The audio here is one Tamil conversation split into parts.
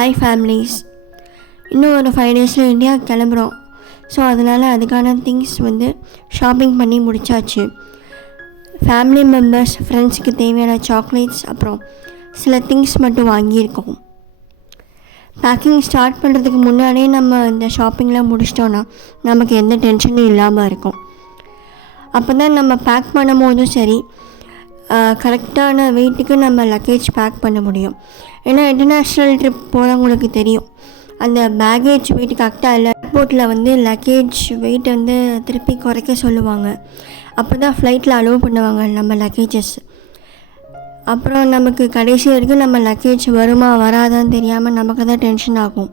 ஹாய் ஃபேமிலிஸ், இன்னும் ஒரு 5 டேஸில் இந்தியா கிளம்புறோம். ஸோ அதனால் அதுக்கான திங்ஸ் ஷாப்பிங் பண்ணி முடித்தாச்சு. ஃபேமிலி மெம்பர்ஸ், ஃப்ரெண்ட்ஸுக்கு தேவையான சாக்லேட்ஸ், அப்புறம் சில திங்ஸ் மட்டும் வாங்கியிருக்கோம். பேக்கிங் ஸ்டார்ட் பண்ணுறதுக்கு முன்னாடியே நம்ம இந்த ஷாப்பிங்லாம் முடிச்சிட்டோன்னா நமக்கு எந்த டென்ஷனும் இல்லாமல் இருக்கும். அப்போ தான் நம்ம பேக் பண்ணும் போதும் சரி, கரெக்டான வெயிட்டுக்கு நம்ம லக்கேஜ் பேக் பண்ண முடியும். ஏன்னா இன்டர்நேஷ்னல் ட்ரிப் போகிறவங்களுக்கு தெரியும், அந்த பேக்கேஜ் வெயிட் கரெக்டாக இல்லை. ஏர்போர்ட்டில் லக்கேஜ் வெயிட் திருப்பி குறைக்க சொல்லுவாங்க. அப்போ தான் ஃப்ளைட்டில் அலோவ் பண்ணுவாங்க நம்ம லக்கேஜஸ். அப்புறம் நமக்கு கடைசி வரைக்கும் நம்ம லக்கேஜ் வருமா வராதான்னு தெரியாமல் நமக்கு தான் டென்ஷன் ஆகும்.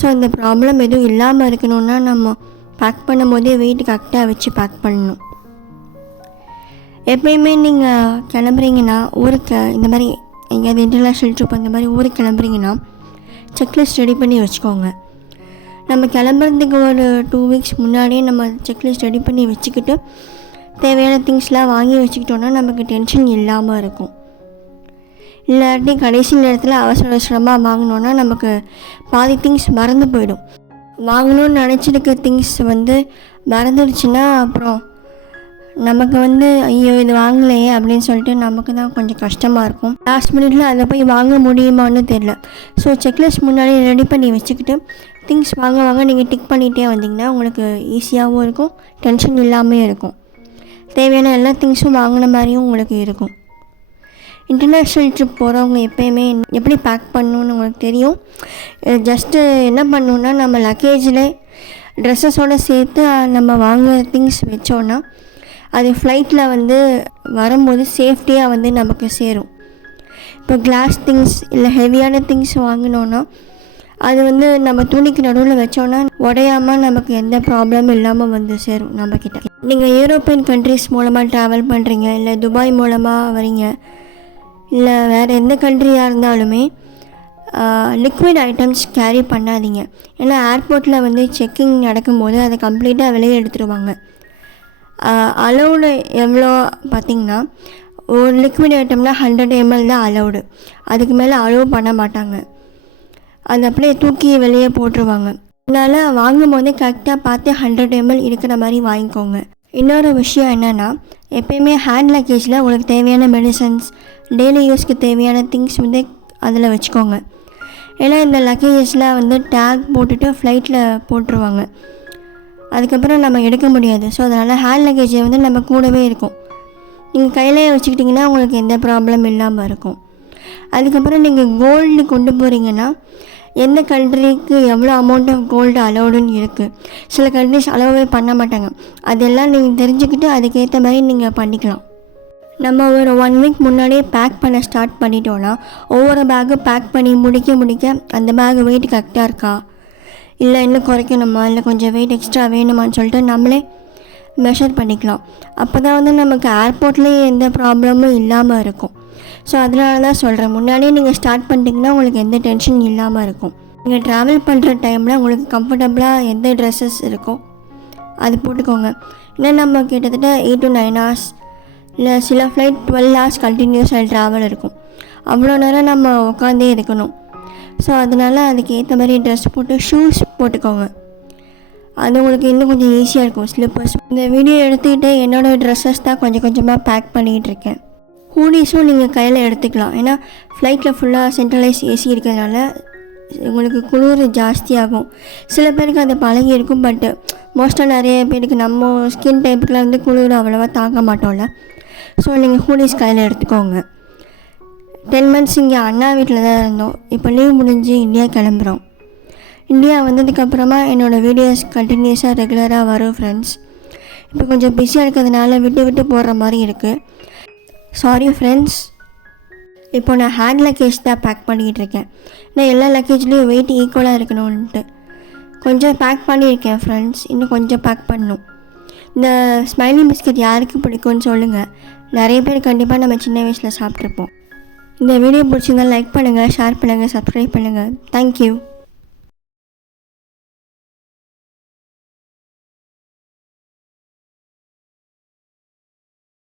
ஸோ இந்த ப்ராப்ளம் எதுவும் இல்லாமல் இருக்கணும்னா நம்ம பேக் பண்ணும் போதே வெயிட் கரெக்டாக வச்சு பேக் பண்ணணும். எப்பயுமே நீங்கள் கிளம்புறீங்கன்னா, ஊருக்கு இந்த மாதிரி எங்கேயாவது இன்டர்நேஷ்னல் ட்ரிப் அந்த மாதிரி ஊருக்கு கிளம்புறீங்கன்னா செக்லிஸ்ட் ரெடி பண்ணி வச்சுக்கோங்க. நம்ம கிளம்புறதுக்கு ஒரு 2 வீக்ஸ் முன்னாடியே நம்ம செக்லிஸ்ட் ரெடி பண்ணி வச்சுக்கிட்டு தேவையான திங்ஸ்லாம் வாங்கி வச்சுக்கிட்டோன்னா நமக்கு டென்ஷன் இல்லாமல் இருக்கும். இல்லாட்டி கடைசி நேரத்தில் அவசர அவசரமாக வாங்கினோன்னா நமக்கு பாதி திங்ஸ் மறந்து போயிடும். வாங்கணும்னு நினச்சிருக்க திங்ஸ் மறந்துடுச்சுன்னா அப்புறம் நமக்கு ஐயோ இது வாங்கலையே அப்படின்னு சொல்லிட்டு நமக்கு தான் கொஞ்சம் கஷ்டமாக இருக்கும். லாஸ்ட் மினிட்ல அதை போய் வாங்க முடியுமான்னு தெரில. ஸோ செக்லிஸ்ட் முன்னாடி ரெடி பண்ணி வச்சுக்கிட்டு திங்ஸ் வாங்க நீங்கள் டிக் பண்ணிகிட்டே வந்தீங்கன்னா உங்களுக்கு ஈஸியாகவும் இருக்கும், டென்ஷன் இல்லாமல் இருக்கும். தேவையான எல்லா திங்ஸும் வாங்கின மாதிரியும் உங்களுக்கு இருக்கும். இன்டர்நேஷ்னல் ட்ரிப் போகிறவங்க எப்போயுமே எப்படி பேக் பண்ணணுன்னு உங்களுக்கு தெரியும். ஜஸ்ட்டு என்ன பண்ணணுன்னா, நம்ம லக்கேஜில் ட்ரெஸ்ஸஸோடு சேர்த்து நம்ம வாங்குகிற திங்ஸ் வச்சோன்னா அது ஃப்ளைட்டில் வரும்போது சேஃப்டியாக நமக்கு சேரும். இப்போ கிளாஸ் திங்ஸ் இல்லை ஹெவியான திங்ஸ் வாங்கினோன்னா அது நம்ம துணிக்கு நடுவில் வச்சோன்னா உடையாமல் நமக்கு எந்த ப்ராப்ளமும் இல்லாமல் சேரும் நம்மக்கிட்ட. நீங்கள் யூரோப்பியன் கண்ட்ரிஸ் மூலமாக ட்ராவல் பண்ணுறீங்க, இல்லை துபாய் மூலமாக வரீங்க, இல்லை வேறு எந்த கண்ட்ரியாக இருந்தாலுமே லிக்விட் ஐட்டம்ஸ் கேரி பண்ணாதீங்க. ஏன்னா ஏர்போர்ட்டில் செக்கிங் நடக்கும்போது அதை கம்ப்ளீட்டாக வெளியே எடுத்துருவாங்க. அலௌடு எவ்வளோ பார்த்திங்கன்னா, ஒரு லிக்விட் ஐட்டம்னா 100 ml தான் அலௌடு. அதுக்கு மேலே அலோவ் பண்ண மாட்டாங்க. அது அப்படியே தூக்கி வெளியே போட்டுருவாங்க. அதனால் வாங்கும் போதே கரெக்டாக பார்த்து 100 ml இருக்கிற மாதிரி வாங்கிக்கோங்க. இன்னொரு விஷயம் என்னென்னா, எப்பயுமே ஹேண்ட் லக்கேஜில் உங்களுக்கு தேவையான மெடிசன்ஸ், டெய்லி யூஸ்க்கு தேவையான திங்ஸ் அதில் வச்சுக்கோங்க. ஏன்னா இந்த லக்கேஜஸில் டேக் போட்டுட்டு ஃப்ளைட்டில் போட்டுருவாங்க. அதுக்கப்புறம் நம்ம எடுக்க முடியாது. ஸோ அதனால் ஹேண்ட் லக்கேஜை நம்ம கூடவே இருக்கும். நீங்கள் கையிலேயே வச்சுக்கிட்டிங்கன்னா உங்களுக்கு எந்த ப்ராப்ளம் இல்லாமல் இருக்கும். அதுக்கப்புறம் நீங்கள் கோல்டு கொண்டு போகிறீங்கன்னா எந்த கண்ட்ரிக்கு எவ்வளோ அமௌண்ட் ஆஃப் கோல்டு அலௌடுன்னு இருக்குது. சில கண்ட்ரிஸ் அலோவே பண்ண மாட்டாங்க. அதெல்லாம் நீங்கள் தெரிஞ்சுக்கிட்டு அதுக்கேற்ற மாதிரி நீங்கள் பண்ணிக்கலாம். நம்ம ஒரு 1 வீக் முன்னாடியே பேக் பண்ண ஸ்டார்ட் பண்ணிட்டோன்னா ஒவ்வொரு பேக்கும் பேக் பண்ணி முடிக்க அந்த பேக் வெயிட் கரெக்டாக இருக்கா, இல்லை இன்னும் குறைக்கணுமா, இல்லை கொஞ்சம் வெயிட் எக்ஸ்ட்ரா வேணுமான்னு சொல்லிட்டு நம்மளே மெஷர் பண்ணிக்கலாம். அப்போ தான் நமக்கு ஏர்போர்ட்லேயே எந்த ப்ராப்ளமும் இல்லாமல் இருக்கும். ஸோ அதனால தான் சொல்கிறேன், முன்னாடியே நீங்கள் ஸ்டார்ட் பண்ணிட்டீங்கன்னா உங்களுக்கு எந்த டென்ஷன் இல்லாமல் இருக்கும். நீங்கள் ட்ராவல் பண்ணுற டைமில் உங்களுக்கு கம்ஃபர்டபுளாக எந்த ட்ரெஸ்ஸஸ் இருக்கோ அது போட்டுக்கோங்க. ஏன்னா நம்ம கிட்டத்தட்ட 8 to 9 hours, இல்லை சில ஃப்ளைட் 12 hours கண்டினியூஸாக ட்ராவல் இருக்கும். அவ்வளோ நேரம் நம்ம உட்காந்தே இருக்கணும். ஸோ அதனால் அதுக்கு ஏற்ற மாதிரி ட்ரெஸ் போட்டு ஷூஸ் போட்டுக்கோங்க. அது உங்களுக்கு இன்னும் கொஞ்சம் ஈஸியாக இருக்கும். ஸ்லிப்பர்ஸ். இந்த வீடியோ எடுத்துக்கிட்டு என்னோடய ட்ரெஸ்ஸஸ் தான் கொஞ்சம் கொஞ்சமாக பேக் பண்ணிகிட்டு இருக்கேன். ஹூடிஸும் நீங்கள் கையில் எடுத்துக்கலாம். ஏன்னா ஃப்ளைட்டில் ஃபுல்லாக சென்ட்ரலைஸ் ஏசி இருக்கிறதுனால உங்களுக்கு குளிர் ஜாஸ்தியாகும். சில பேருக்கு அது பழகி இருக்கும். பட்டு மோஸ்ட்டாக நிறைய பேருக்கு நம்ம ஸ்கின் டைப்புக்கெலாம் குளிர் அவ்வளோவா தாங்க மாட்டோம்ல. ஸோ நீங்கள் ஹூடிஸ் கையில் எடுத்துக்கோங்க. 10 months இங்கே அண்ணா வீட்டில் தான் இருந்தோம். இப்போ லீவ் முடிஞ்சு இந்தியா கிளம்புறோம். இந்தியா வந்ததுக்கப்புறமா என்னோடய வீடியோஸ் கண்டினியூஸாக ரெகுலராக வரும் ஃப்ரெண்ட்ஸ். இப்போ கொஞ்சம் பிஸியாக இருக்கிறதுனால விட்டு போடுற மாதிரி இருக்குது. Sorry friends. இப்போ நான் ஹேண்ட் லக்கேஜ் தான் பேக் பண்ணிக்கிட்டு இருக்கேன். நான் எல்லா லக்கேஜ்லேயும் வெயிட் ஈக்குவலாக இருக்கணும்ன்ட்டு கொஞ்சம் பேக் பண்ணியிருக்கேன் ஃப்ரெண்ட்ஸ். இன்னும் கொஞ்சம் பேக் பண்ணணும். இந்த ஸ்மைலி பிஸ்கட் யாருக்கு பிடிக்கும்னு சொல்லுங்கள். நிறைய பேர் கண்டிப்பாக நம்ம சின்ன வயசில் சாப்பிட்ருப்போம். இந்த வீடியோ பிடிச்சிருந்தால் லைக் பண்ணுங்கள், ஷேர் பண்ணுங்கள், சப்ஸ்கிரைப் பண்ணுங்கள். தேங்க்யூ.